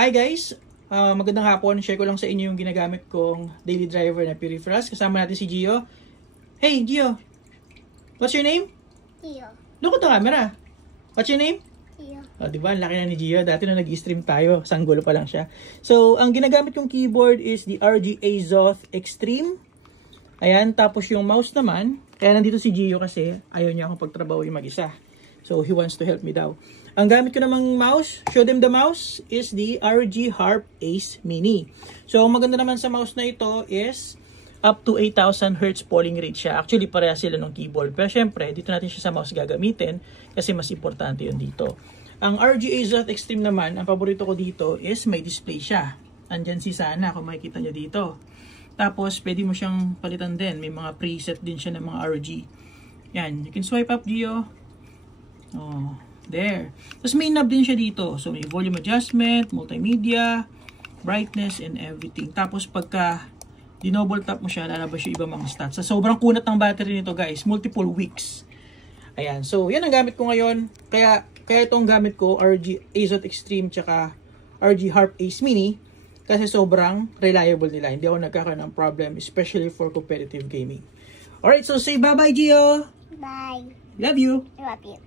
Hi guys! Magandang hapon. Share ko lang sa inyo yung ginagamit kong daily driver na peripherals. Kasama natin si Gio. Hey Gio! What's your name? Gio. Look at the camera. What's your name? Gio. Diba? Ang laki na ni Gio. Dati na nag-stream tayo. Sanggol pa lang siya. So, ang ginagamit kong keyboard is the RG Azoth Extreme. Ayan. Tapos yung mouse naman. Kaya nandito si Gio kasi ayaw niya akong pagtrabaho yung mag-isa. So, he wants to help me daw. Ang gamit ko namang mouse, show them the mouse, is the RG Harp Ace Mini. So, ang maganda naman sa mouse na ito is up to 8,000 Hz polling rate siya. Actually, pareha sila ng keyboard. Pero syempre, dito natin siya sa mouse gagamitin kasi mas importante yun dito. Ang RG Azoth Extreme naman, ang paborito ko dito is may display siya. Andyan si Sana, kung makikita nyo dito. Tapos, pwede mo siyang palitan din. May mga preset din siya ng mga RG. Yan, you can swipe up, Gio. Oh, there. Tapos may knob din siya dito. So may volume adjustment, multimedia, brightness, and everything. Tapos pagka dinoble tap mo siya, lalabas yung ibang mga stats. Sa sobrang kunat ng battery nito guys, multiple weeks. Ayan. So yan ang gamit ko ngayon. Kaya itong gamit ko, RG Azoth Extreme tsaka RG Harp Ace Mini. Kasi sobrang reliable nila. Hindi ako nagkakaroon ng problem, especially for competitive gaming. Alright, so say bye-bye Gio! Bye. Love you! I love you.